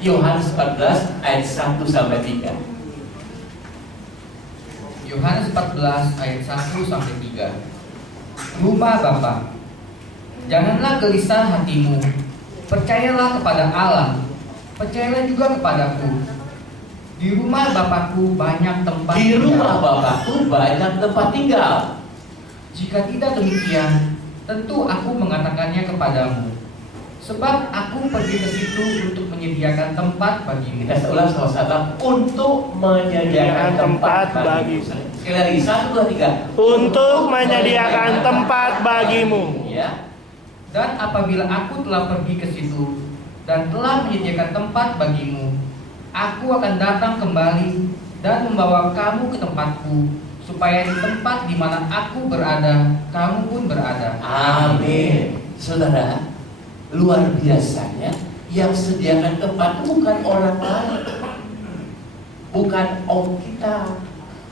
Yohanes 14 ayat 1 sampai 3. Yohanes 14 ayat 1 sampai 3. Rumah Bapa, janganlah gelisah hatimu. Percayalah kepada Allah, percayalah juga kepadaku. Di rumah Bapakku banyak tempat Di rumah tinggal. Bapakku banyak tempat tinggal. Jika tidak demikian, tentu aku mengatakannya kepadamu. Sebab aku pergi ke situ untuk menyediakan tempat bagimu. Kita ulang sama-sama. Untuk menyediakan tempat bagimu. Sekali lagi, 1, 2, 3. Untuk menyediakan tempat bagimu. Ya. Dan apabila aku telah pergi ke situ dan telah menyediakan tempat bagimu, aku akan datang kembali dan membawa kamu ke tempatku, supaya di tempat di mana aku berada, kamu pun berada. Amin. Saudara, luar biasanya yang sediakan tempat itu bukan orang lain, bukan om kita,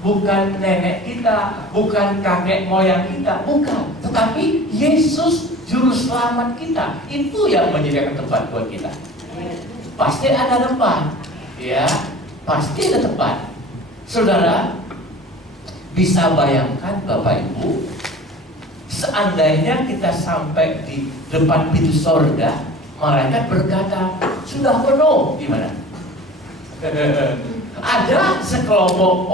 bukan nenek kita, bukan kakek moyang kita, bukan. Tetapi Yesus Juru Selamat kita, itu yang menyediakan tempat buat kita. Pasti ada tempat, ya, pasti ada tempat. Saudara, bisa bayangkan Bapak Ibu, seandainya kita sampai di depan pintu sorga, malaikat berkata, sudah penuh. Gimana? Ada sekelompok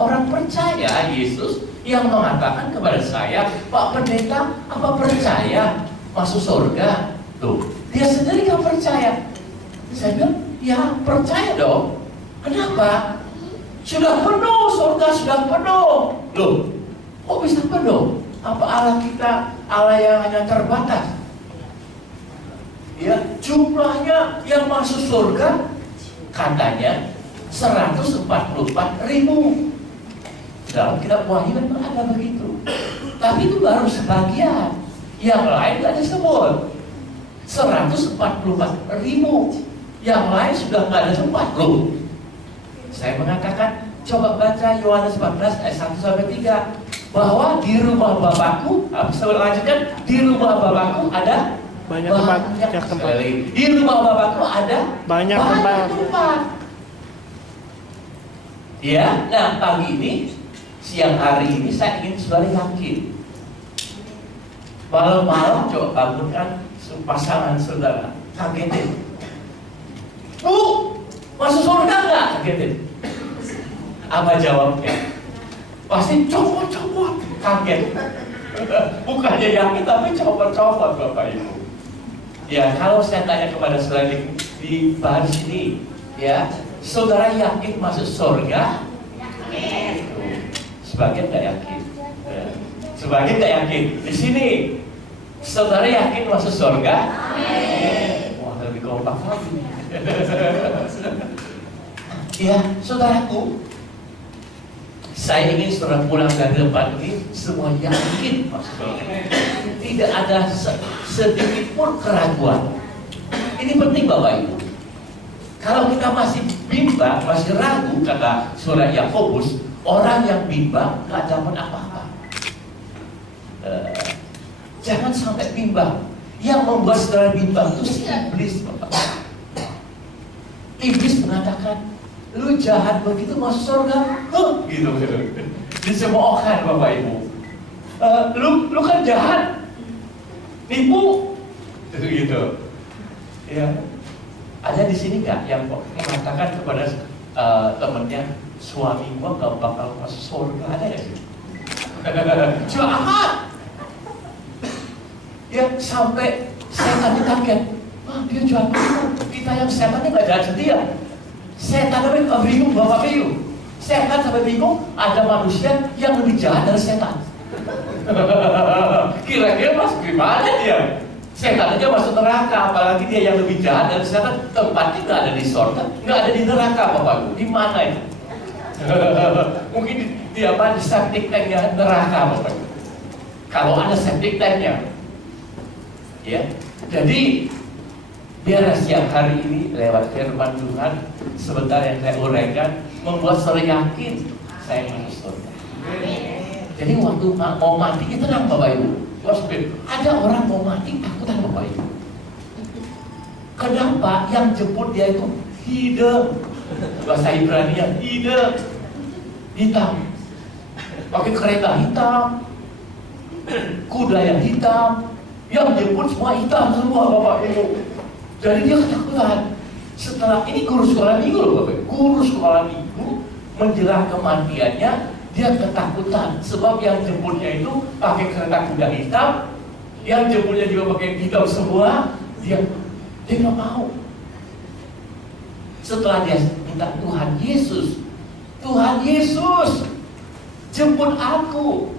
orang percaya Yesus yang mengatakan kepada saya, Pak Pendeta, apa percaya masuk surga? Tuh, dia sendiri gak percaya. Saya bilang, ya percaya dong. Kenapa? Sudah penuh, surga sudah penuh. Loh, kok bisa penuh? Apa Allah kita Allah yang hanya terbatas? Ya, jumlahnya yang masuk surga katanya 144.000. Dalam kitab Wahyu memang ada begitu. Tapi itu baru sebagian. Yang lain tidak disebut. 144.000. Yang lain sudah nggak ada tempat loh. Saya mengatakan, coba baca Yohanes 14 ayat 1 sampai 3. Bahwa di rumah Bapakku, saya lanjutkan, di rumah Bapakku ada Banyak tempat. Di rumah Bapakku ada Banyak tempat. Ya, nah pagi ini, siang hari ini saya ingin saudara yakin. Malam-malam coba bangunkan pasangan saudara, kagetin. Bu, masuk surga nggak? Kagetin. Apa jawabnya? Pasti copot-copot, kaget. Bukannya yakin tapi copot-copot Bapak Ibu. Ya, kalau saya tanya kepada saudara di bahan sini, ya, saudara yakin masuk surga? Yakin. Sebagian nggak yakin. Ya. Sebagian nggak yakin. Di sini, saudara yakin masuk surga? Amin. Wah, lebih kompak lagi. Ya, saudaraku, saya ingin saudara pulang dari tempat ini semua yakin masuk surga. Tidak ada sedikit pun keraguan. Ini penting Bapak Ibu. Kalau kita masih bimbang, masih ragu, kata surah Yakobus, orang yang bimbang gak dapat apa-apa. Jangan sampai bimbang. Yang membuat saudara bimbang itu si iblis, Bapak. Iblis mengatakan, lu jahat begitu masuk surga, gitu. Dicemoohkan Bapak Ibu. Lu kan jahat, nipu, gitu. Ya. Ada di sini nggak yang mengatakan kepada temennya, suami gua gak bakal masuk surga? Ada ya sih? Jahat. Ya sampai setan kaget. Wah, dia jahat. Kita yang setannya nggak jahat setia. Setan sampai bingung Bapak Ibu. Setan sampai bingung ada manusia yang lebih jahat dari setan. Kira-kira masuk gimana dia? Setan aja masuk neraka, apalagi dia yang lebih jahat dari setan. Tempatnya nggak ada di surga, nggak ada di neraka, Bapak Ibu. Di mana itu? Mungkin di apa? Di septic tanknya neraka, Bapak Ibu. Kalau ada septic tanknya, ya. Jadi biar siang hari ini lewat firman Tuhan sebentar yang saya uraikan membuat saudara yakin saya masuk surga. Jadi waktu mau mati itu tenang Bapak Ibu. Ada orang mau mati takutan Bapak Ibu. Kenapa? Yang jemput dia itu Hidem. Bahasa Ibrani hidem. Hitam. Pakai kereta hitam. Kuda yang hitam. Yang jemput semua hitam semua Bapak Ibu. Jadi dia ketakutan. Setelah ini guru sekolah minggu loh Bapak. Guru sekolah minggu menjelang kematiannya dia ketakutan sebab yang jemputnya itu pakai kereta kuda hitam, yang jemputnya juga pakai hitam semua. Dia nggak mau. Setelah dia minta Tuhan Yesus jemput aku,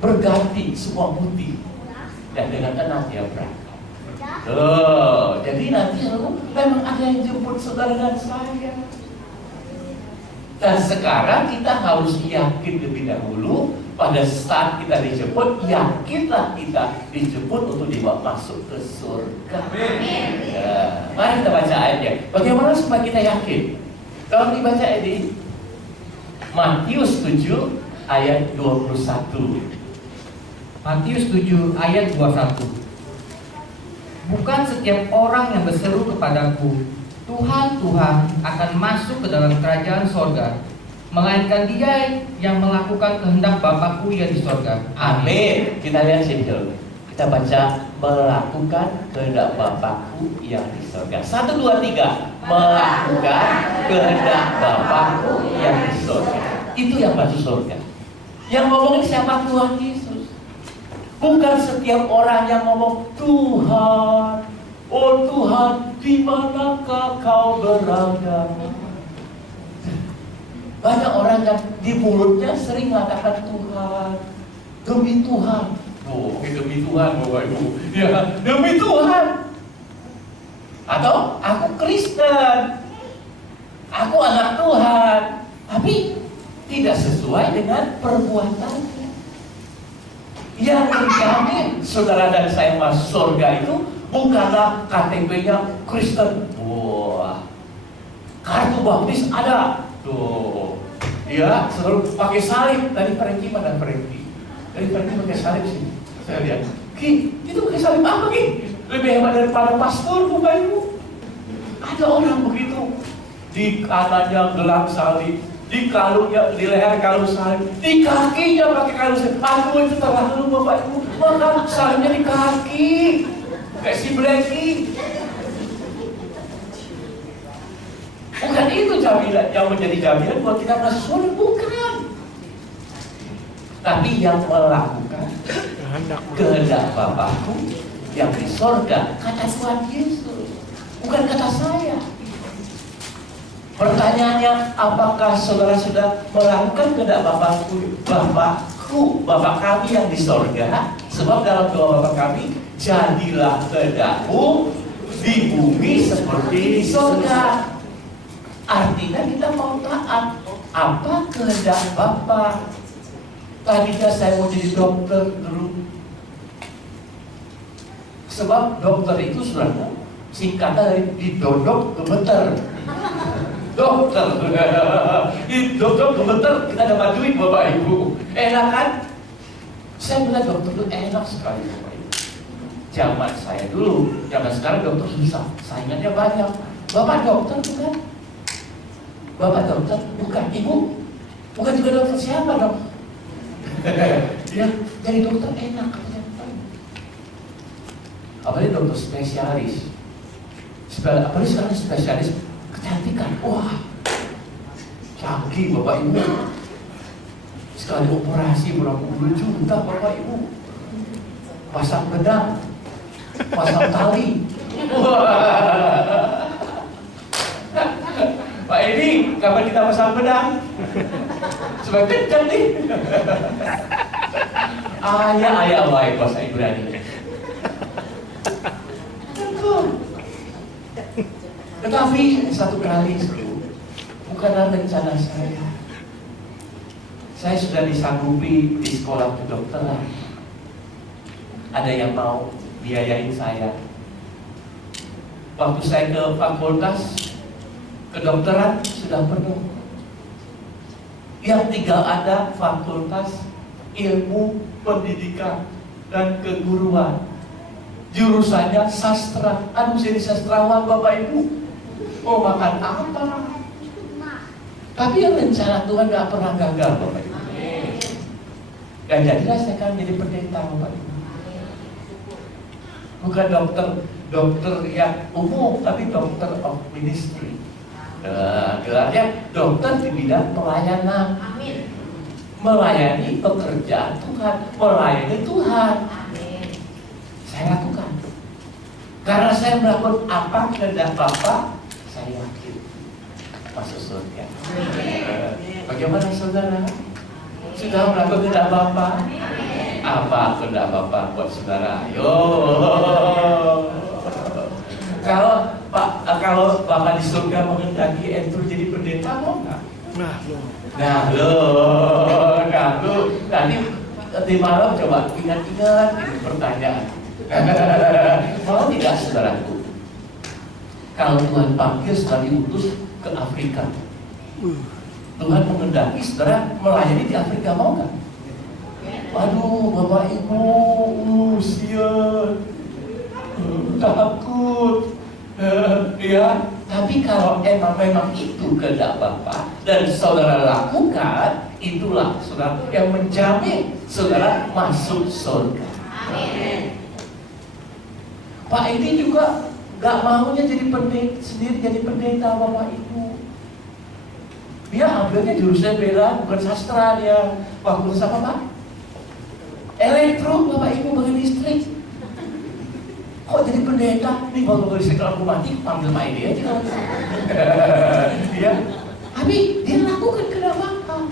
berganti semua putih dan dengan tenang dia berangkat. Jadi nanti memang ada yang jemput saudara dan saya. Dan sekarang kita harus yakin lebih dahulu pada saat kita dijemput, yakinlah kita dijemput untuk dibawa masuk ke surga. Ya, mari kita baca ayatnya. Bagaimana supaya kita yakin? Kalau dibaca ini Matius 7 ayat 21. Matius 7 ayat 21. Bukan setiap orang yang berseru kepadaku, Tuhan, Tuhan, akan masuk ke dalam kerajaan sorga, melainkan dia yang melakukan kehendak Bapakku yang di sorga. Amin. Kita lihat sini dulu. Kita baca melakukan kehendak Bapakku yang di sorga. 1, 2, 3. Melakukan kehendak Bapakku yang di sorga. Itu yang masuk surga. Yang ngomongin siapa? Tuhan Yesus. Bukan setiap orang yang ngomong Tuhan, oh Tuhan, di manakah kau berada? Banyak orang yang di mulutnya sering mengatakan Tuhan, demi Tuhan. Oh, demi Tuhan, Bapak Ibu. Ya, demi Tuhan. Atau aku Kristen, aku anak Tuhan, tapi tidak sesuai dengan perbuatannya. Yang menjamin saudara dan saya masuk surga itu bukanlah KTP-nya Kristen. Wah, kartu baptis ada. Tuh, dia selalu pakai salib. Tadi Franky mana Franky? Tadi Franky pakai salib sih. Saya lihat. Ki, itu pakai salib apa Ki? Lebih hebat daripada pastor, Bapak Ibu. Ada orang begitu. Di kanannya gelang salib, di kalungnya, di leher kalung salib, di kakinya pakai kalung salib. Aduh, itu terlalu Bapak Ibu. Maka salibnya di kaki, kayak si Blacky. Bukan itu jaminan yang menjadi jaminan buat kita masuk surga, bukan. Tapi yang melakukan kehendak Bapakku yang di sorga, kata Tuhan Yesus, bukan kata saya. Pertanyaannya, apakah saudara sudah melakukan kehendak Bapakku, Bapak kami yang di sorga? Sebab dalam doa Bapak kami, jadilah kehendakmu di bumi seperti di sorga. Artinya kita mau taat apa kehendak Bapa. Tadinya saya mau jadi dokter dulu, sebab dokter itu saudara singkatan dari didodok gemeter. Dokter, didodok gemeter kita dapat duit Bapak Ibu. Enak kan? Saya bilang dokter itu enak sekali Bapak Ibu. Zaman saya dulu, zaman sekarang dokter susah, saingannya banyak. Bapak dokter bukan? Bapak dokter bukan? Ibu bukan juga dokter, siapa dong? Ya, jadi dokter enak katanya. Apalagi dokter spesialis. Apalagi sekarang spesialis kecantikan. Wah, canggih Bapak Ibu. Sekali operasi berapa puluh juta Bapak Ibu. Pasang pedang, pasang tali. Wah. Pak Edi, kapan kita pasang pedang? Sebab kencang nih. Ayah baik bahasa Ibrani. Tetapi satu kali bukanlah rencana saya. Saya sudah disanggupi di sekolah kedokteran. Ada yang mau biayain saya. Waktu saya ke fakultas kedokteran sudah penuh. Yang tinggal ada fakultas ilmu pendidikan dan keguruan. Jurusannya sastra. Aduh, jadi sastrawan Bapak Ibu. mau makan apa. Tapi rencana Tuhan gak pernah gagal, Bapak Ibu. Dan jadilah saya kan jadi pendeta, Bapak Ibu. Bukan dokter yang umum, tapi dokter of ministry. Gelarnya dokter di bidang pelayanan. Melayani pekerjaan Tuhan, melayani Tuhan. Saya lakukan. Karena saya melakukan apa kehendak Bapa, saya yakin masuk surga. Bagaimana saudara? Sudah melakukan kehendak Bapa? Apa kehendak Bapa buat saudara? Ayo. Kalau Bapak di surga menghendaki Andrew jadi pendeta, mau nggak? Nah lo, nanti di malam coba ingat-ingat ini pertanyaan. Mau tidak saudaraku? Kalau Tuhan panggil saudara diutus ke Afrika, Tuhan menghendaki saudara melayani di Afrika, mau nggak? Waduh, Bapak Ibu, sian, takut, ya. Tapi kalau memang itu kehendak Bapa dan saudara lakukan, itulah saudara yang menjamin saudara masuk surga. Amin. Pak ini juga gak maunya jadi pendeta sendiri, jadi pendeta, Bapak Ibu. Dia ambilnya jurusan beda, bukan sastra dia. Fakultas apa, Pak? Elektro, Bapak Ibu, bagian listrik. Kok jadi pendeta? Nih kalau listrik lampu mati, panggil Pak ini aja. Ya. Tapi dia lakukan kehendak Bapa.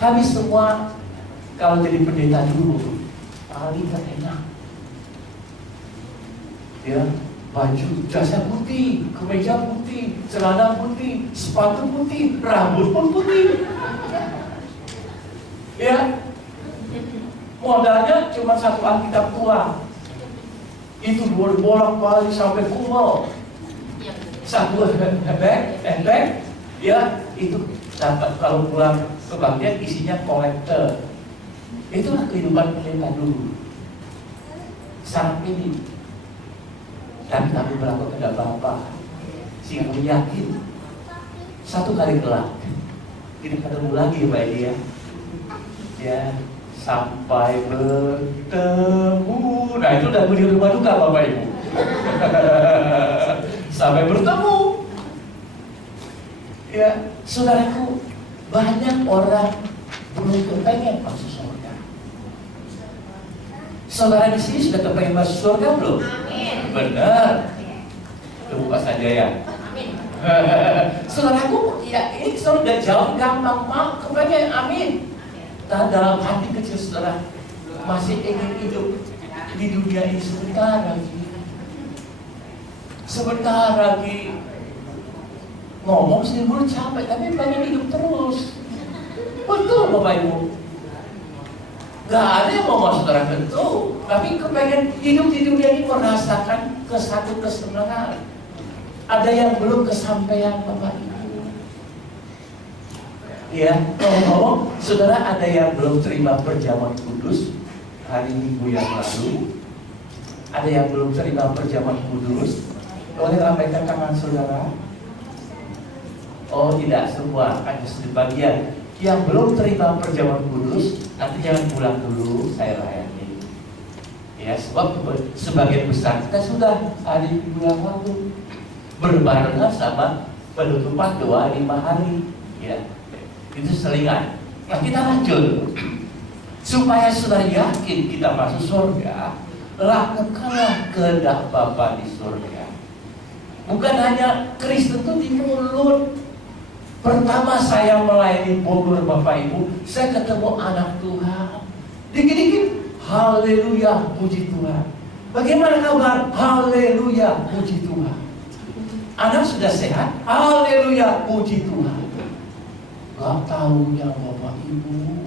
Kami semua kalau jadi pendeta dulu paling gak enak. Ya, baju jas putih, kemeja putih, celana putih, sepatu putih, rambut pun putih. Ya, modalnya cuma satu Alkitab tua. Itu bolak-balik sampai kumel. Satu handbag, ya itu dapat kalau pulang ke bagian isinya kolektor. Itulah kehidupan pendeta dulu. Sangat minim. Dan kami melakukan kehendak Bapa. Sehingga kami yakin satu kali kelak kita ketemu lagi Pak Elia. Ya, sampai bertemu. Nah itu udah di rumah duka Bapak Ibu. Sampai bertemu. Ya, saudaraku, banyak orang belum kepengen masuk surga. Saudara di sini sudah kepengen masuk surga belum? Amin. Benar. Terbuka saja ya. Amin. Saudaraku, ya ini sudah jauh gampang mau kepengen. Amin. Dan dalam hati kecil saudara masih ingin hidup di dunia ini sebentar lagi. Sebentar lagi. Ngomong sendiri mulut capek, tapi pengen hidup terus. Betul Bapak Ibu. Gak ada yang mau masuk saudara tentu, tapi kepengen hidup di dunia ini merasakan satu kesenangan. Ada yang belum kesampaian Bapak Ibu. Ya, ngomong-ngomong, saudara ada yang belum terima perjamuan kudus hari Minggu yang lalu. Ada yang belum terima perjamuan kudus. Boleh lambaikan tangan saudara? Oh tidak semua, hanya sebagian. Yang belum terima perjamuan kudus, nanti jangan pulang dulu, saya layani. Ya, sebab sebagian besar kita sudah hari Minggu yang lalu berbarengan sama penutupan doa 5 hari. Ya. Itu selingan. Nah kita lanjut. Supaya saudara yakin kita masuk surga, lakukanlah kehendak Bapa di surga. Bukan hanya Kristen itu di mulut. Pertama saya melayani Bogor Bapak Ibu, saya ketemu anak Tuhan. Dikit-dikit, haleluya, puji Tuhan. Bagaimana kabar? Haleluya, puji Tuhan. Anak sudah sehat? Haleluya, puji Tuhan. Gak tahunya Bapak Ibu,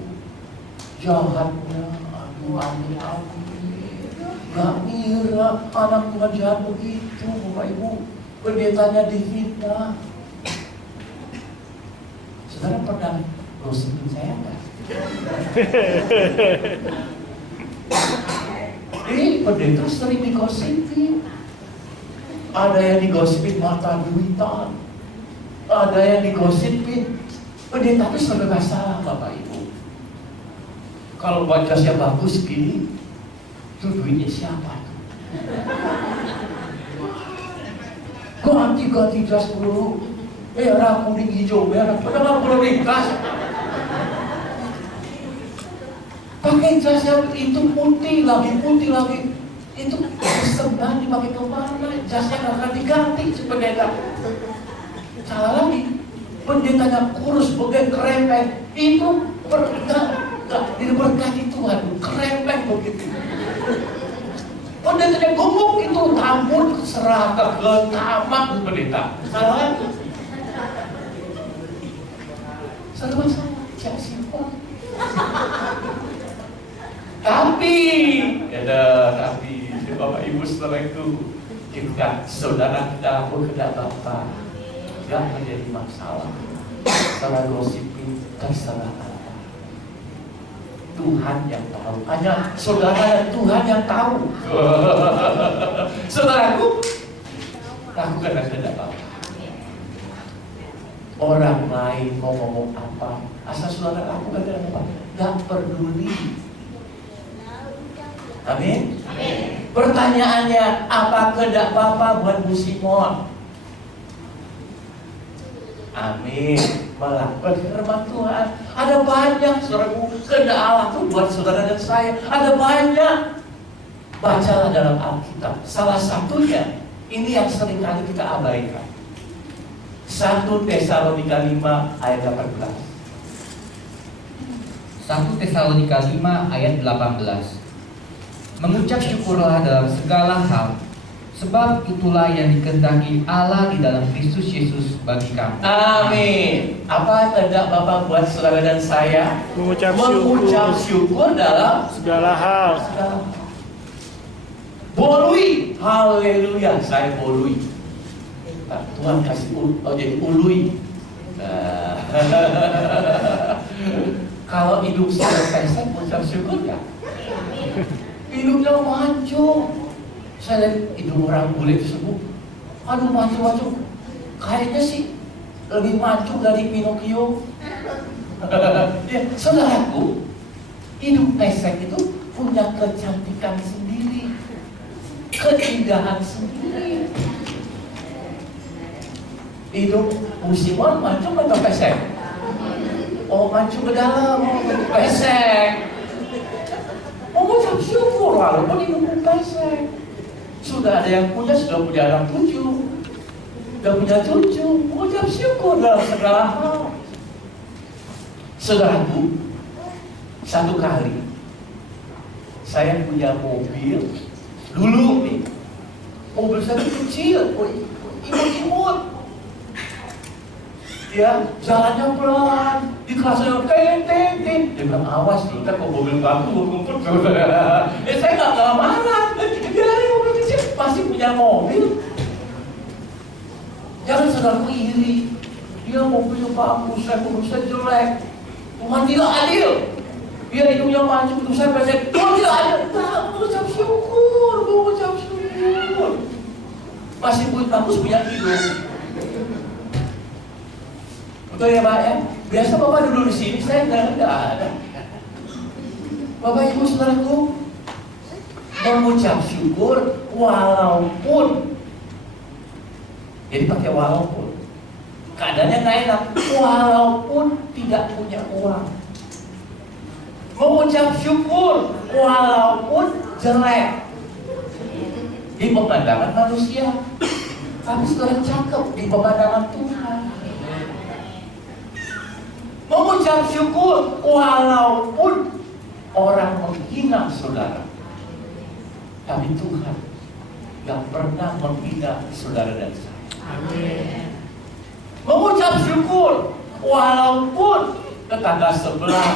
jahatnya, aduh amin. Gak ngira anak Tuhan jahat begitu Bapak Ibu. Pendetanya difitnah. Saudara pernah gosipin saya nggak? Pendeta sering digosipin. Ada yang digosipin mata duitan, ada yang digosipin pendeta itu serba salah, Bapak Ibu. Kalau jasnya bagus gini, itu duitnya siapa? Ganti jas dulu, merah, kuning, hijau, merah, padahal belum lintas. Pakai jasnya itu putih lagi. Itu persembahan dipakai kemana? Jasnya nggak akan diganti si pendeta. Salah lagi, pendetanya kurus, bagian kerempeng. Itu nggak diberkati Tuhan, kerempeng begitu. Pendetanya gemuk itu rambut seragam ke tamak pendeta. Salah lagi. Salah, jangan simpel. Tapi Bapak Ibu setelah itu jika saudara kita berkedak Bapak tidak menjadi masalah. Salah gosipin terserah Allah. Tuhan yang tahu. Hanya saudara dan Tuhan yang tahu. Saudaraku, lakukanlah kehendak Bapa. Orang lain mau ngomong apa, asal saudara lakukan kehendak Bapa. Gak peduli. Amin. Pertanyaannya, apa kehendak Bapa buat Bu Simon? Amin. Melakukan firman Tuhan. Ada banyak, saudaraku, kehendak Allah itu buat saudara dan saya. Ada banyak. Bacalah dalam Alkitab. Salah satunya, ini yang sering kali kita abaikan. 1 Tesalonika 5 ayat 18. 1 Tesalonika 5 ayat 18. Mengucap syukurlah dalam segala hal, sebab itulah yang dikehendaki Allah di dalam Kristus Yesus bagi kamu. Amin. Apa kehendak Bapak buat saudara dan saya? Mengucap syukur dalam segala hal. Bolui, haleluya, saya bolui. Tuhan kasih jadi ului. Kalau hidup saya pesek, mengucap syukur ya. Hidupnya mancung. Saya lihat hidung orang bule tersebut, aduh mancung. Kayaknya sih lebih mancung dari Pinocchio. Ya, saudaraku, hidup pesek itu punya kecantikan sendiri, keindahan sendiri. Hidup musiman mancung atau pesek? Oh, mancung ke dalam, pesek. Mengucap syukur walaupun hidup pesek. Sudah ada yang punya anak 7, sudah punya cucu. Mengucap syukur dalam segala hal. Saudaraku, satu kali saya punya mobil dulu nih. Mobil saya kecil, imut-imut. Ya, jalannya pelan, di kelasnya ting. Dia bilang, awas nih, kan kalau mobil bagus, ngumpul. Saya nggak marah. Dia mobil kecil, pasti punya mobil. Jangan saudaraku iri. Dia mobilnya bagus, saya mobilnya jelek. Tuhan tidak adil. Dia hidupnya maju, itu saya pesek. Tuhan tidak adil. Mengucap syukur. Masih bagus punya hidup. Betul ya Pak ya? Biasa Bapak duduk di sini, saya tidak ada. Bapak Ibu saudaraku, mengucap syukur walaupun, jadi pakai walaupun keadaannya nggak enak, walaupun tidak punya uang. Mengucap syukur walaupun jelek di pemandangan manusia, tapi saudara cakep di pemandangan Tuhan. Mengucap syukur walaupun orang menghina saudara, tapi Tuhan gak pernah menghina saudara dan saya. Amin. Mengucap syukur walaupun tetangga sebelah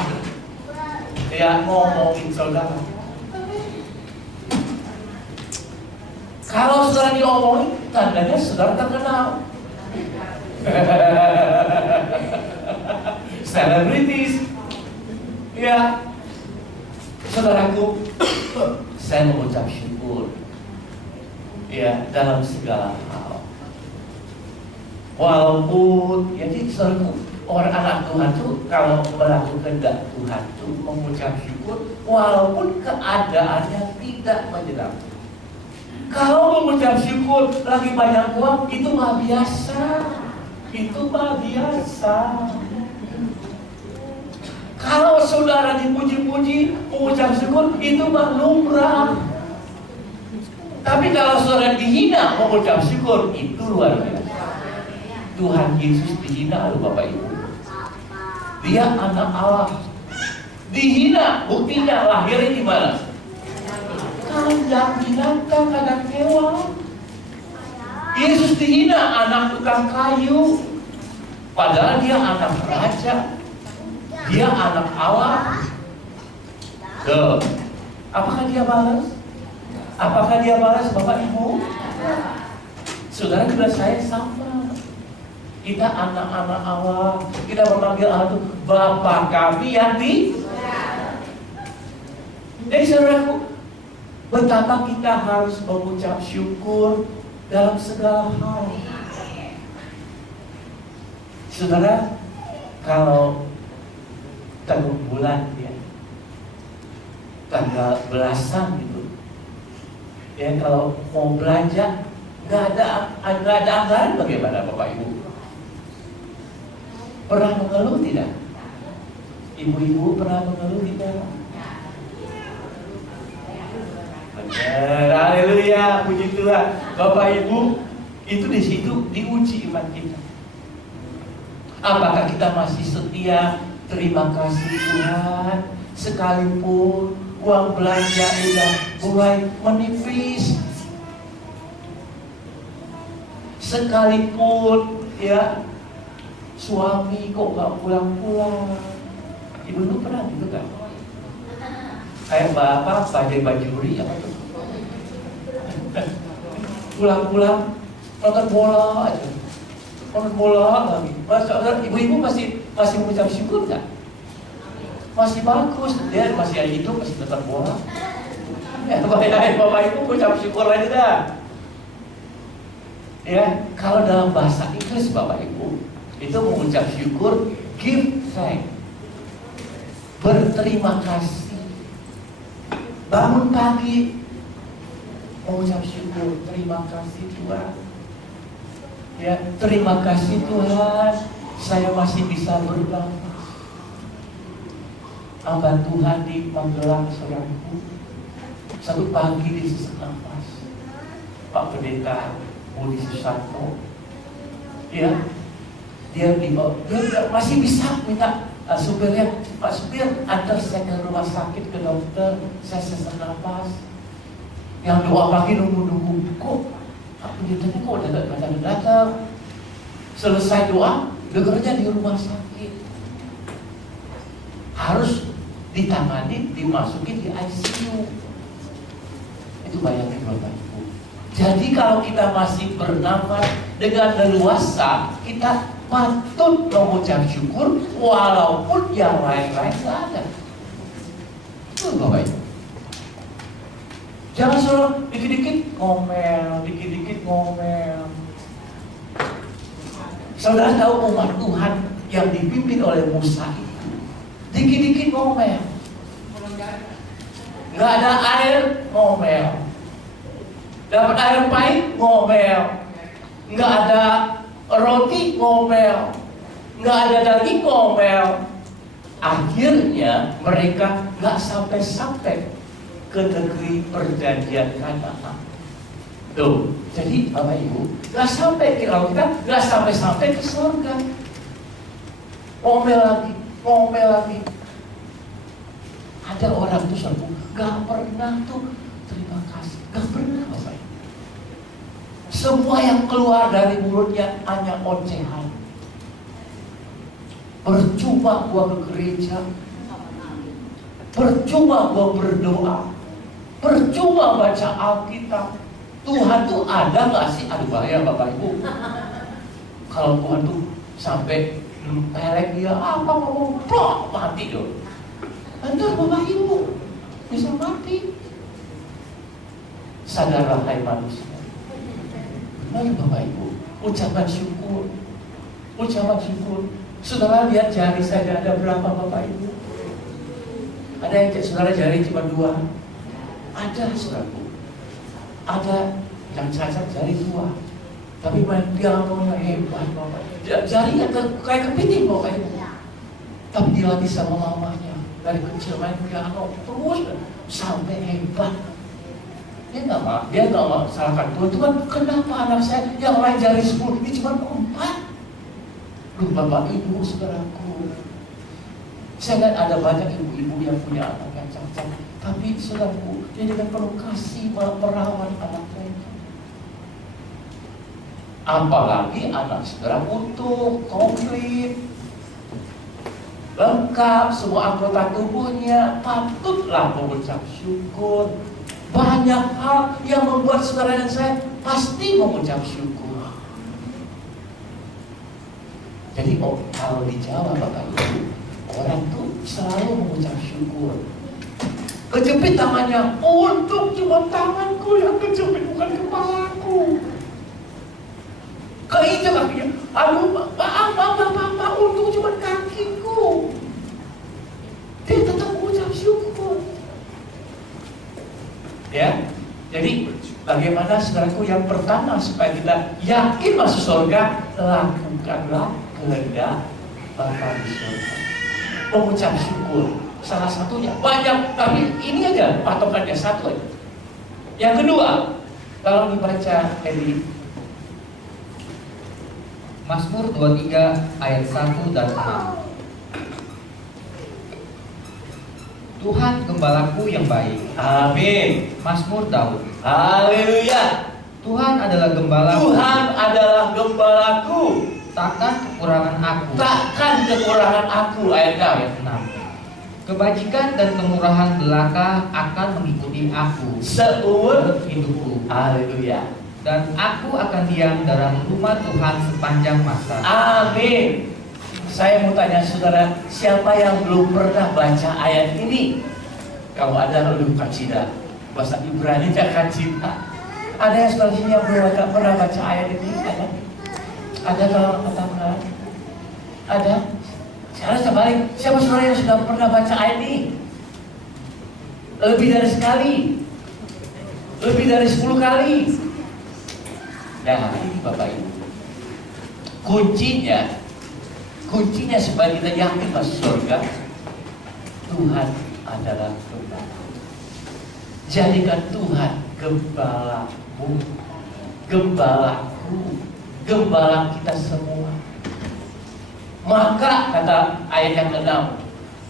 ya ngomongin saudara. Kalau saudara diomongin, tandanya saudara terkenal. Selebritis, ya, saudaraku, saya mengucap syukur ya dalam segala hal. Walaupun jadi selalu orang anak Tuhan tuh kalau melakukan kehendak Tuhan tuh mengucap syukur walaupun keadaannya tidak menyenangkan. Kalau mengucap syukur lagi banyak uang itu mah biasa. Itu mah biasa. Kalau saudara dipuji-puji mengucap syukur itu mah lumrah. Tapi kalau saudara dihina mengucap syukur itu luar biasa. Tuhan Yesus dihina loh Bapak Ibu. Dia anak Allah. Dihina, buktinya lahirnya di mana? Kandang binatang, kandang hewan. Yesus dihina anak tukang kayu. Padahal dia anak raja. Dia anak Allah. Apakah dia balas? Apakah dia balas Bapak Ibu? Saudara juga saya sama. Kita anak-anak Allah. Kita memanggil Allah itu Bapa kami yang di. Jadi saudaraku, betapa kita harus mengucap syukur dalam segala hal. Saudara, kalau tanggal bulan ya, tanggal belasan gitu, ya kalau mau belanja nggak ada anggaran bagaimana Bapak Ibu? Pernah mengeluh tidak? Ibu-ibu pernah mengeluh tidak? Benar, haleluya, puji Tuhan. Bapak Ibu, itu di situ diuji iman kita. Apakah kita masih setia? Terima kasih Tuhan. Sekalipun uang belanja sudah mulai menipis, sekalipun ya suami kok gak pulang-pulang. Ibu lu pernah gitu kan? Kayak bapak pakai bajuri apa tuh? Pulang-pulang nonton bola aja, nonton bola lagi. Masa ibu-ibu masih mengucap syukur nggak? Masih bagus, dia masih ada hidup, masih nonton bola. Ya, bapak ibu mengucap syukur aja dah. Ya, kalau dalam bahasa Inggris Bapak Ibu itu mengucap syukur, give thanks, berterima kasih. Bangun pagi mengucap syukur, terima kasih Tuhan. Ya, terima kasih Tuhan, saya masih bisa bernafas. Hamba Tuhan di Magelang, saudaraku, satu pagi di sesak nafas. Pak Pendeta Budi Susanto, ya, dia masih bisa minta supirnya, Pak supir, antar saya ke rumah sakit, ke dokter, saya sesak nafas. Yang doa pagi nunggu-nunggu, kok Pak Pendetanya kok datang-datang. Selesai doa, dengarnya di rumah sakit. Harus ditangani, dimasukin di ICU. Itu bayangin Bapak Ibu. Jadi kalau kita masih bernafas dengan leluasa, kita patut mengucap syukur walaupun yang lain-lain tidak ada. Itu Bapak Ibu. Jangan selalu dikit-dikit ngomel, dikit-dikit ngomel. Saudara tahu umat Tuhan yang dipimpin oleh Musa itu dikit-dikit ngomel. Gak ada air, ngomel. Dapat air pahit, ngomel. Gak ada roti, ngomel. Gak ada daging, ngomel. Akhirnya mereka gak sampai-sampai ke negeri perjanjian Kanaan. Tuh, jadi Bapak Ibu, gak sampai kalau kita gak sampai-sampai ke surga. Ngomel lagi, ngomel lagi. Ada orang tuh sembuh, gak pernah tuh terima kasih, gak pernah Bapak Ibu. Semua yang keluar dari mulutnya hanya ocehan. Percuma gua ke gereja, percuma gua berdoa, percuma baca Alkitab. Tuhan tuh ada gak sih? Aduh bahaya Bapak Ibu. Kalau Tuhan tuh sampai pelek dia apa ngomong, plok, mati dong. Entar Bapak Ibu bisa mati. Sadarlah hai manusia, Benar Bapak Ibu, ucapan syukur. Ucapan syukur. Saudara lihat jari saja ada berapa Bapak Ibu? Ada yang saudara jari cuma 2. Ada saudaraku. Ada yang cacat jari 2. Tapi main pianonya hebat Bapak. Jarinya kayak kepiting Bapak Ibu. Tapi dilatih sama mamanya. Dari kecil main piano terus sampai hebat. Dia nggak mau salahkan Tuhan. Kenapa anak saya yang lain jari 10 ini cuma 4? Loh Bapak Ibu saudaraku, saya lihat ada banyak ibu-ibu yang punya anak yang cacat, tapi saudaraku dia dengan penuh kasih merawat anak mereka. Apalagi anak saudara utuh, komplit, lengkap, semua anggota tubuhnya, patutlah mengucap syukur. Banyak hal yang membuat saudara dan saya pasti mengucap syukur. Jadi kalau di Jawa Bapak Ibu, orang tuh selalu mengucap syukur. Kejepit tangannya, untuk cuma tanganku yang kejepit, bukan kepalaku. Keinjak kakinya, aduh maaf, untuk cuma kakiku. Dia tetap mengucap syukur. Ya, jadi bagaimana saudaraku yang pertama supaya kita yakin masuk surga, lakukanlah kehendak Bapa di surga. Mengucap syukur salah satunya. Banyak, tapi ini aja patokannya satu aja. Yang kedua, kalau dibaca Eli, Mazmur 23 ayat 1 dan 6. Tuhan gembalaku yang baik. amin. Mazmur Daud. Haleluya. Tuhan adalah gembalaku. Tuhan adalah gembalaku, Takkan kekurangan aku. takkan kekurangan aku. Ayat 6. Ayat 6. Kebajikan dan kemurahan belaka akan mengikuti aku Seumur hidupku. Haleluya. Dan aku akan diam dalam rumah Tuhan sepanjang masa. Amin. Saya mau tanya saudara, siapa yang belum pernah baca ayat ini? Kalau ada lu kacida, bahasa Ibrani kacida. Ada yang sebelah sini yang belum pernah baca ayat ini? Ada kalau katakan? Ada? Sekarang sebalik, siapa saudara yang sudah pernah baca ayat ini? Lebih dari sekali, lebih dari 10 kali. Nah ini Bapak Ibu, kuncinya supaya kita yakin masuk surga, Tuhan adalah gembala. Jadikan Tuhan gembalamu, gembalaku, gembala kita semua. Maka kata ayat yang ke-6,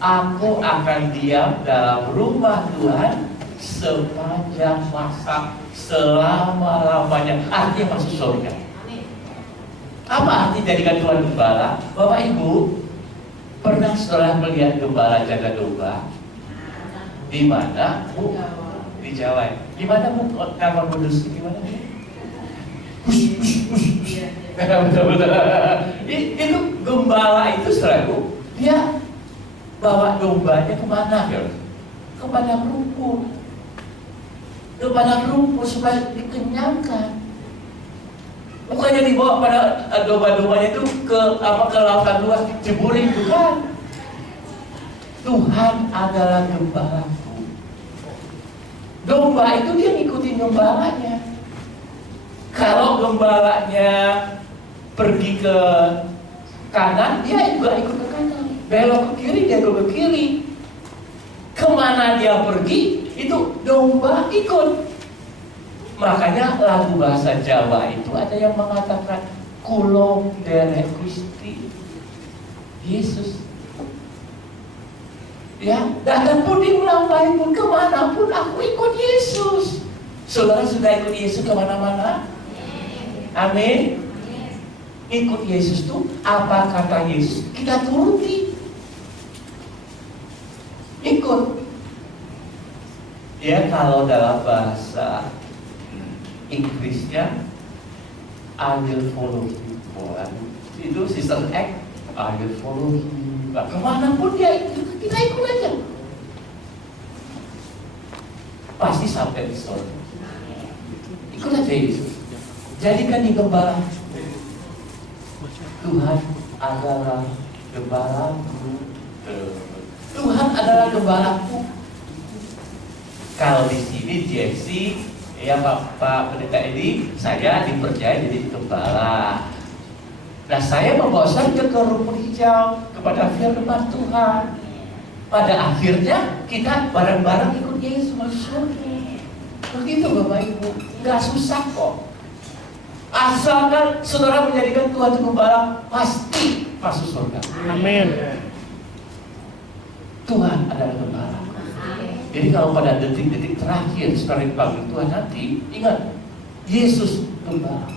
aku akan diam dalam rumah Tuhan sepanjang masa, selama-lamanya. Artinya masuk surga. Apa arti jadikan Tuhan gembala? Bapak Ibu, pernah saudara melihat gembala jaga domba? Di mana? Bu? Di Jawa. Di mana Bu? Kamar kudus di mana? Betul. Itu gembala itu saudaraku, dia bawa dombanya kemana? Ke padang rumput. Ke padang rumput supaya dikenyangkan. Bukannya dibawa pada domba-dombanya itu ke lautan luas diceburin, bukan. Tuhan adalah gembalaku. Domba itu dia ngikutin gembalanya. Kalau gembalanya pergi ke kanan, dia juga ikut ke kanan. Belok ke kiri, dia ikut ke kiri. Kemana dia pergi, itu domba ikut. Makanya lagu bahasa Jawa itu ada yang mengatakan Kulong derek Gusti Yesus. Ya, datang pun diulang-ulang pun kemanapun aku ikut Yesus. Saudara sudah ikut Yesus kemana-mana? Amin. Ikut Yesus tuh apa kata Yesus kita turuti. Ikut. Ya, kalau dalam bahasa Inggrisnya I will follow you. Itu Sister Act, I will follow you. Nah, kemanapun dia ikut, kita ikut aja. Pasti sampai di surga. Ikut aja Yesus. Jadikan di gembala. Tuhan adalah gembalaku. Tuhan adalah gembalaku. Kalau di sini Jesse, ya Pak Pendeta Edi, saya dipercaya jadi gembala. Nah, saya membawa saja ke rumput hijau kepada firman Tuhan. Pada akhirnya kita bareng-bareng ikut Yesus masuk surga. Begitu Bapak Ibu, nggak susah kok. Asalkan saudara menjadikan Tuhan itu gembala, pasti masuk surga. Amin. Tuhan adalah gembala. Jadi kalau pada detik-detik terakhir saudara dipanggil Tuhan nanti, ingat, Yesus gembala.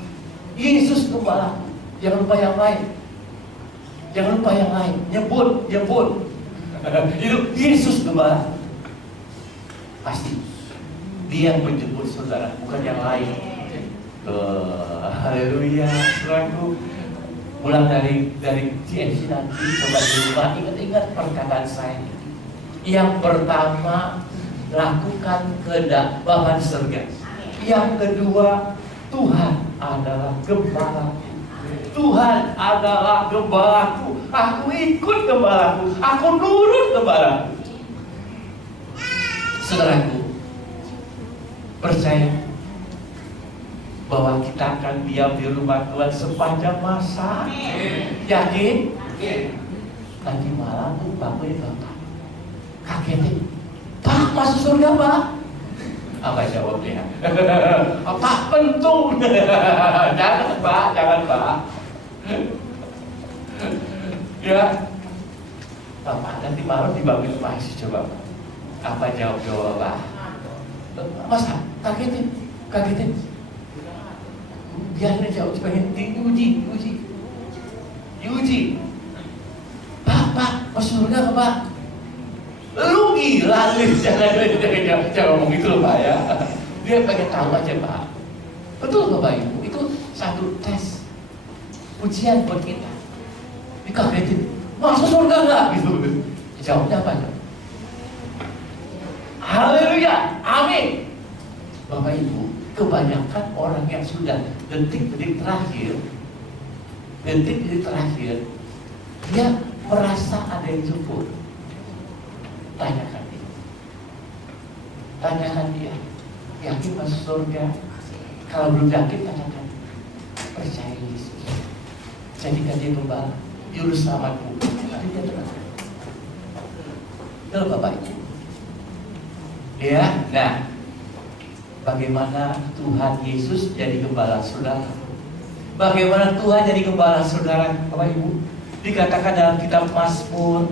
Yesus gembala. Jangan lupa yang lain. Jangan lupa yang lain. Nyebut. Itu Yesus gembala. Pasti Dia yang menjemput saudara, bukan yang lain. Haleluya, saudaraku. Pulang dari GMC nanti, coba di rumah ingat-ingat perkataan saya. Yang pertama, lakukan kehendak Bapa di surga. Yang kedua, Tuhan adalah gembalaku. Tuhan adalah gembalaku. Aku ikut gembalaku. Aku nurut gembalaku. Saudaraku, percaya bahwa kita akan diam di rumah Tuhan sepanjang masa. Yakin? Nanti malam tuh bangun Bapak kaget, Pak masuk surga Pak? Apa jawabnya? Pak pentung. Jangan Pak. Ya, Bapak nanti malam dibangun masih coba Pak. Apa jawab Pak? Masa kagetin? Biarnya jauh pengen diuji. Pak masuk surga Pak? Lu gila, jangan ngomong gitu loh Pak ya. Dia pengen tahu aja Pak. Betul Bapak Ibu, itu satu tes ujian buat kita. Dikagetin, masuk surga nggak? Gitu. Jawabnya apa? Haleluya, amin. Bapak Ibu, kebanyakan orang yang sudah detik-detik terakhir, dia merasa ada yang jemput. Tanyakan dia, yakin masuk surga? Kalau belum yakin, tanyakan, percaya Yesus, jadikan dia gembala, juru selamatmu. Nanti dia tenang. Kalau Bapak Ibu, ya, nah, bagaimana Tuhan Yesus jadi gembala saudara? Bagaimana Tuhan jadi gembala saudara, Bapak Ibu? Dikatakan dalam kitab Mazmur,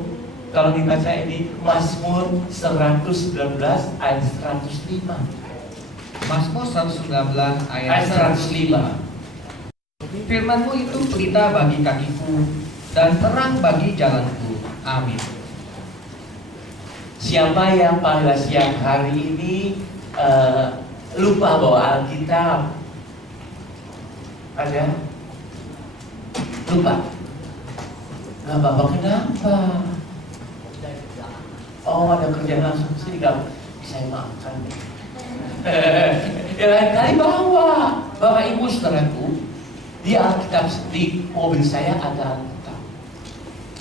kalau dibaca ini Mazmur 119 ayat 105. Mazmur 119 ayat 105. Firman-Mu itu pelita bagi kakiku dan terang bagi jalanku. Amin. Siapa yang pada siang hari ini lupa bawa Alkitab? Ada? Lupa? Gak apa-apa, kenapa? Oh, ada kerjaan langsung sini, gak bisa makan. Ya lain kali bawa. Bapak Ibu saudaraku, di Alkitab, di mobil saya ada Alkitab,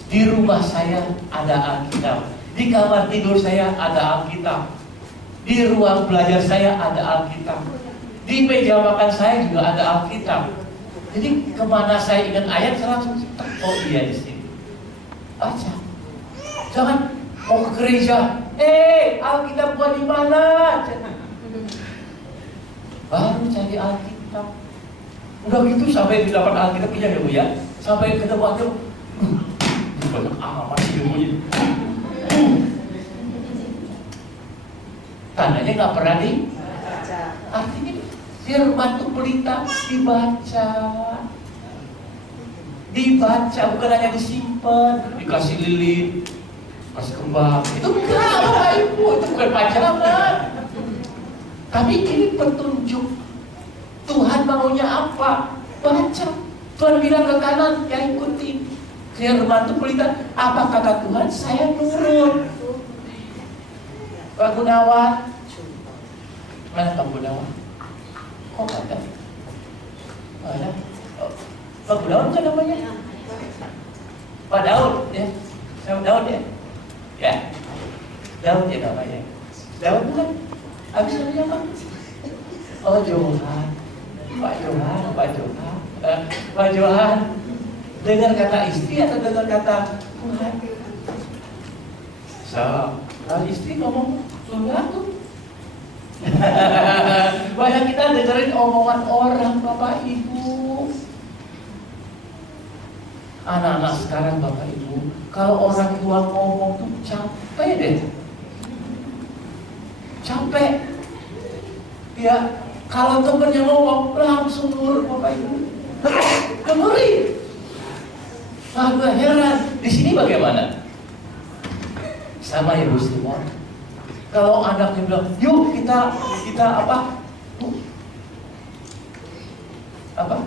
di rumah saya ada Alkitab, di kamar tidur saya ada Alkitab, di ruang belajar saya ada Alkitab, di meja makan saya juga ada Alkitab. Jadi kemana saya ingat ayat, saya langsung oh iya di sini. Baca. Jangan mau ke gereja, Alkitab gua di mana? Baru cari Alkitab. Udah gitu sampai didapat Alkitab ya Bu ya. Sampai ke depannya, banyak amat ilmunya. Tandanya nggak pernah dibaca. Artinya firman itu pelita dibaca, bukan hanya disimpan, dikasih lilin, kasih kembang. Itu enggak Bapak Ibu, itu bukan pajangan. Tapi ini petunjuk Tuhan maunya apa? Baca. Tuhan bilang ke kanan, ya ikuti. Firman itu pelita. Apa kata Tuhan? Saya nurut. Pak Gunawan, mana Pak Gunawan? Kok ada? Ada. Pak Daud kan namanya? Pak Daud ya. Sama Daud ya. Ya. Daud ya namanya. Daud bukan? Habis namanya apa? Oh Johan. Pak Johan, Pak Johan. Pak Johan. Dengar kata istri atau dengar kata Tuhan? So, kalau istri ngomong surga tuh. Banyak kita dengerin omongan orang, Bapak Ibu. Anak-anak sekarang, Bapak Ibu, kalau orang tua ngomong tuh capek deh. Capek. Ya, kalau temennya ngomong langsung nurut, Bapak Ibu. Dengerin. Agak heran. Di sini bagaimana? Sama ya Bu Simon. Kalau anaknya bilang, yuk kita apa? Apa?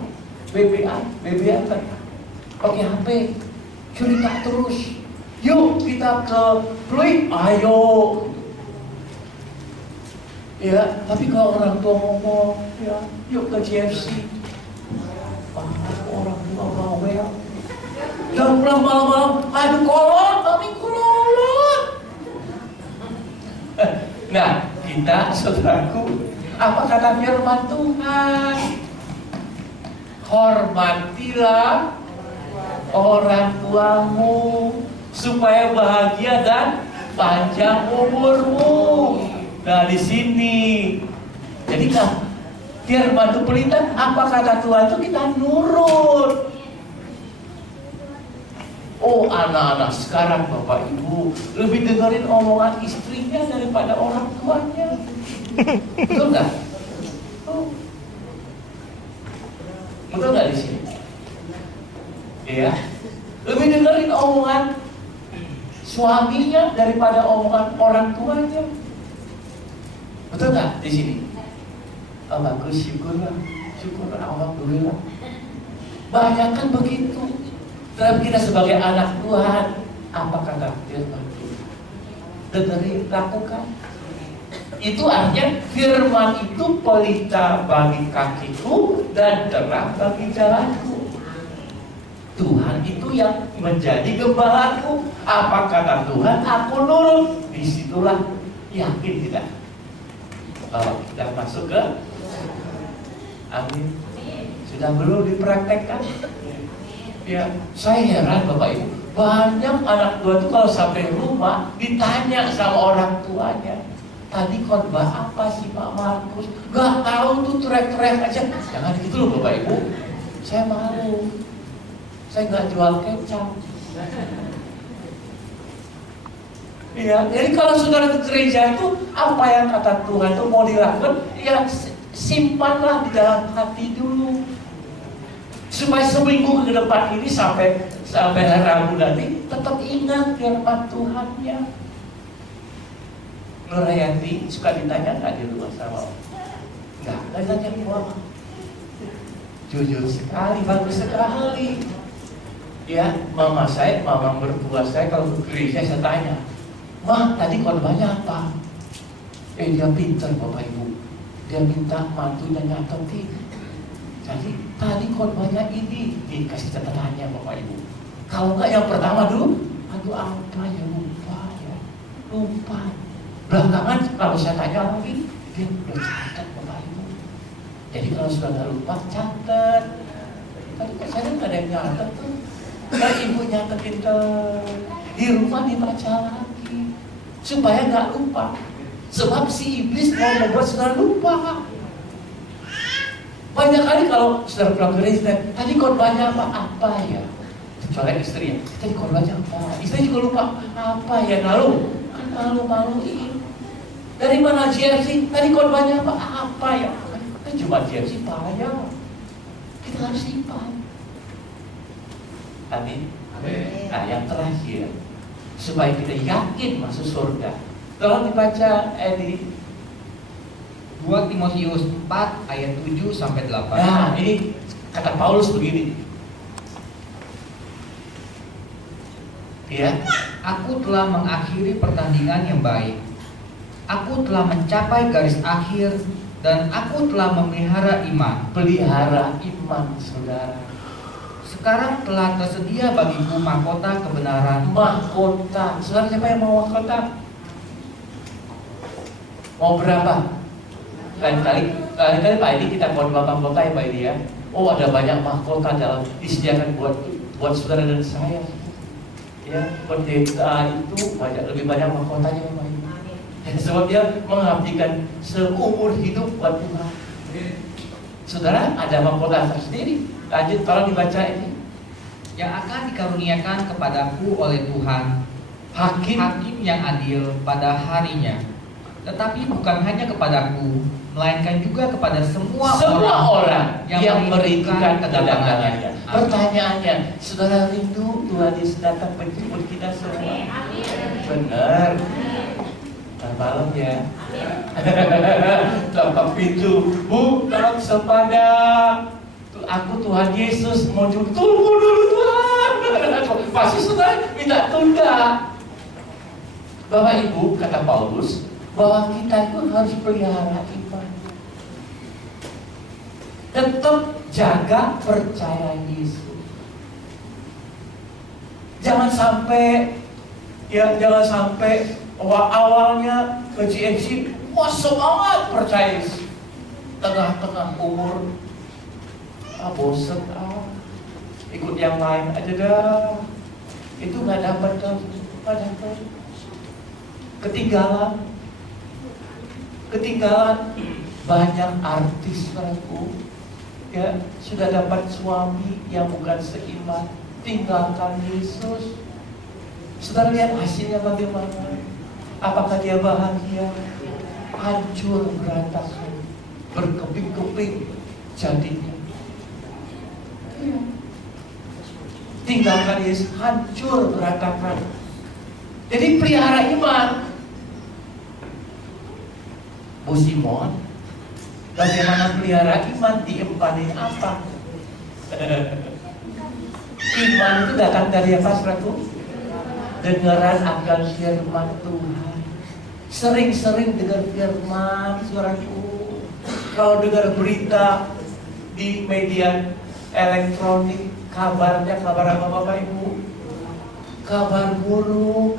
BBA kan? Pakai HP, cerita terus. Yuk kita ke Pluit, ayo. Ya, tapi kalau orang tua ngomong, ya, yuk ke JFC. Orang tua bawel. Dan pulang malam-malam, aduh kolot, tapi kolot. Nah, kita saudaraku, apa kata firman Tuhan? Hormatilah orang tuamu supaya bahagia dan panjang umurmu. Nah di sini, jadi kan firman itu perintah, apa kata Tuhan itu kita nurut. Oh anak-anak sekarang Bapak Ibu lebih dengerin omongan istrinya daripada orang tuanya. Betul nggak? Oh. Betul nggak di sini? Iya. Lebih dengerin omongan suaminya daripada omongan orang tuanya. Betul nggak di sini? Oh, bagus, syukurlah, alhamdulillah. Banyak kan begitu. Tapi kita sebagai anak Tuhan, apa kata firman Tuhan? Dengerin, lakukan. Itu artinya firman itu pelita bagi kakiku dan terang bagi jalanku. Tuhan itu yang menjadi gembalaku. Apa kata Tuhan? Aku nurut. Disitulah yakin kita. Kalau kita masuk ke amin. Sudah belum dipraktekkan? Ya, saya heran Bapak Ibu. Banyak anak tua itu kalau sampai rumah ditanya sama orang tuanya, tadi khotbah apa sih Pak Markus? Gak tahu tuh, teriak-teriak aja. Jangan gitu loh Bapak Ibu. Saya malu. Saya nggak jual kecap. Iya, jadi kalau saudara ke gereja itu apa yang kata Tuhan itu mau dilakukan, ya simpanlah di dalam hati dulu. Supaya seminggu ke depan ini sampai hari Rabu nanti tetap ingat firman Tuhannya. Nurayanti suka ditanya nggak di rumah sama? Nggak ditanya gua. Jujur sekali, bagus sekali. Ya, mama mertua saya kalau ke gereja saya tanya, "Ma, tadi khotbahnya apa?" Dia pintar Bapak Ibu. Dia minta mantunya nyatetin. Jadi tadi khotbahnya ini dikasih catatannya Bapak Ibu. Kalau enggak yang pertama dulu, aduh apa ya lupa. Belakangan kalau saya tanya lagi, dia udah catat Bapak Ibu. Jadi kalau sudah nggak lupa catat. Tadi kok saya nggak ada yang nyatet tuh. Nah ibu nyatetin di rumah dibaca lagi supaya nggak lupa. Sebab si iblis mau membuat saudara lupa. Banyak kali kalau saudara pulang ke gereja, tadi khotbahnya apa ya? Soalnya istrinya, tadi khotbahnya apa? Istri juga lupa, apa ya? Lalu, kan malu-maluin. Dari mana JFC? Tadi khotbahnya apa ya? Kan cuma JFC payah. Kita harus simpan. Amin. Nah yang terakhir, supaya kita yakin masuk surga, tolong dibaca di 2 Timotius 4 ayat 7 sampai 8. Nah, ini kata Paulus begini. Ya, aku telah mengakhiri pertandingan yang baik. Aku telah mencapai garis akhir dan aku telah memelihara iman. Pelihara iman, saudara. Sekarang telah tersedia bagiku mahkota kebenaran. Mahkota. Saudara, siapa yang mau mahkota? Mau berapa? Kali-kali Pak Edi kita khotbah mahkota ya Pak Edi ya. Oh, ada banyak mahkota dalam disediakan buat saudara dan saya. Ya, pendeta itu lebih banyak mahkotanya Pak Edi. Sebab dia mengabdikan seumur hidup buat Tuhan. Saudara, ada mahkota tersendiri. Lanjut, tolong dibaca ini. Yang akan dikaruniakan kepadaku oleh Tuhan, Hakim yang adil pada harinya. Tetapi bukan hanya kepadaku, melainkan juga kepada semua orang yang merindukan kedatangannya. Amin. Pertanyaannya, saudara rindu Tuhan Yesus datang menjemput kita semua? Benar. Malam ya. Ketok pintu, bukan sepada aku Tuhan Yesus mau tunggu dulu Tuhan. Pasti saudara minta tunda. Bapak Ibu, kata Paulus, bahwa kita itu harus pelihara iman. Tetap jaga percaya Yesus. Jangan sampai awalnya ke GMC, wah semangat percaya Yesus. Tengah-tengah umur, bosen, ikut yang lain aja dah. Itu nggak dapat. Ketinggalan banyak artis ya sudah dapat suami yang bukan seiman, tinggalkan Yesus. Saudara lihat hasilnya bagaimana? Apakah dia bahagia? Hancur berantakan, berkeping-keping jadinya. Ya. Tinggalkan Yesus, hancur berantakan. Jadi pelihara iman. Bu Simon, bagaimana pelihara iman? Diempani apa? Iman itu datang dari apa, saudaraku? Dengaran akan firman Tuhan. Sering-sering dengar firman, saudaraku. Kalau dengar berita di media elektronik, kabarnya kabar apa Bapak Ibu? Kabar buruk,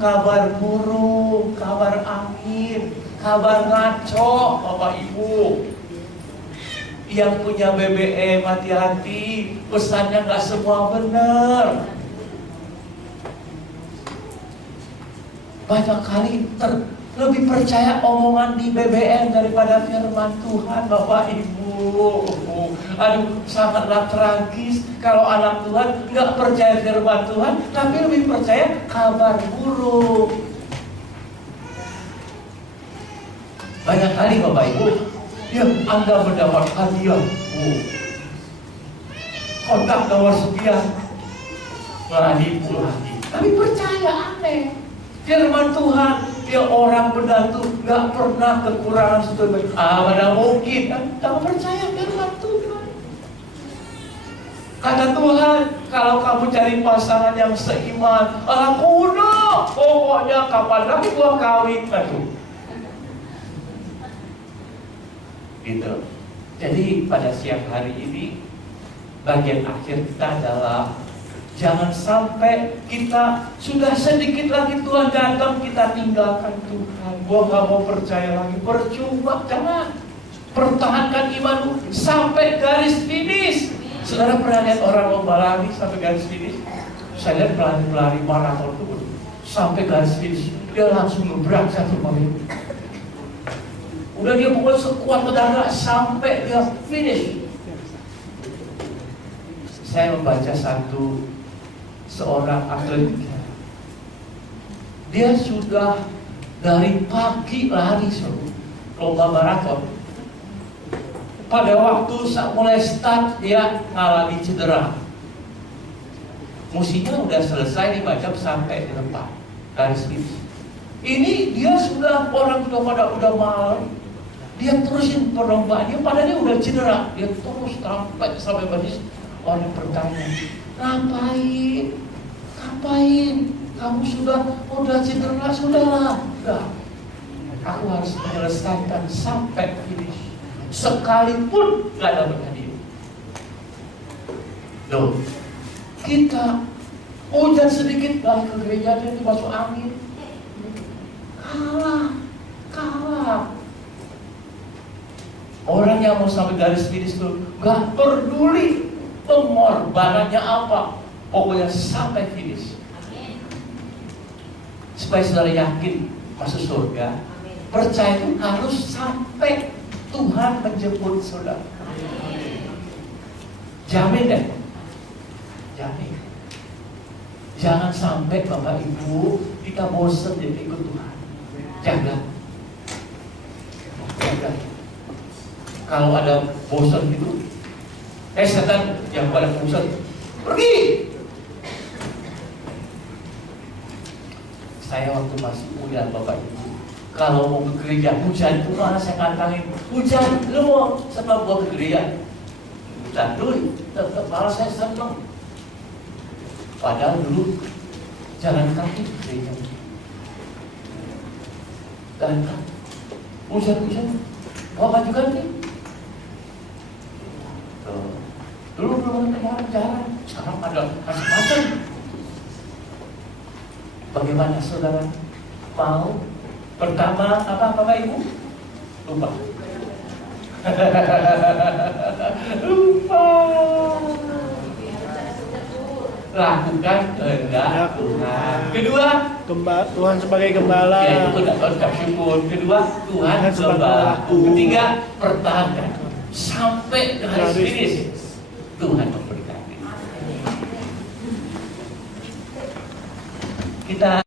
kabar angin, kabar ngaco Bapak Ibu. Yang punya BBM hati-hati, pesannya nggak semua benar. Banyak kali lebih percaya omongan di BBM daripada firman Tuhan, Bapak Ibu. Aduh, sangatlah tragis kalau anak Tuhan nggak percaya firman Tuhan, tapi lebih percaya kabar buruk. Banyak kali Bapak Ibu, ya Anda mendapat hadiah, kontak nomor sekian, menipu lagi. Tapi percaya aneh. Firman Tuhan, dia orang menantu nggak pernah kekurangan satu. Mana mungkin kan? Tak percaya firman Tuhan. Kata Tuhan, kalau kamu cari pasangan yang seiman, kuno, pokoknya kapan lagi gua kawin, aduh. Gitu. Jadi pada siang hari ini, bagian akhir kita adalah jangan sampai kita sudah sedikit lagi Tuhan datang, kita tinggalkan Tuhan. Gua gak mau percaya lagi, percuma. Jangan. Pertahankan imanmu sampai garis finish. Saudara pernah lihat orang lomba lari sampai garis finish? Saya lihat pelari-pelari maraton itu sampai garis finish, dia langsung ngebrak satu mobil. Udah dia pukul sekuat tenaga sampai dia finish. Saya membaca seorang atlet, dia sudah dari pagi lari lomba maraton. Pada waktu mulai start dia mengalami cedera. Musinya udah selesai dibaca sampai di depan garis finish. Ini dia sudah udah malam. Dia terusin perlombaan dia, padahal dia udah cedera. Dia terus sampai baris. Orang bertanya, ngapain? Kamu udah cedera, sudahlah. Aku harus menyelesaikan sampai finish. sekalipun gak dapat hadiah. Loh, kita hujan sedikit balik ke gereja dan masuk angin. Kalah. Orang yang mau sampai garis finish itu gak peduli pengorbanannya apa, pokoknya sampai finish. Supaya saudara yakin masuk surga, percaya itu harus sampai Tuhan menjemput saudara. Jamin deh, jamin. Jangan sampai Bapak Ibu kita bosan jadi ikut Tuhan. Jangan. Kalau ada bosan gitu, setan yang pada bosan, pergi. Saya waktu masih muda Bapak Ibu, kalau mau ke gereja hujan itu malah saya kantangin, hujan lu mau sebab gua ke gereja. Hujan dulu, tetap malah saya senang. Padahal dulu jalan kaki ke gereja. Jalan kaki. Hujan-hujan, bawa baju ganti. Dulu belum ada jalan, sekarang ada macam-macam. Bagaimana saudara mau? Pertama apa Bapak Ibu? Lupa. Lupa. Lakukan kehendak Tuhan. Kedua, Tuhan sebagai gembala. ya itu udah syukur. Kedua, Tuhan gembalaku. Ketiga, pertahankan sampai garis finish. Tuhan memberkati. Kita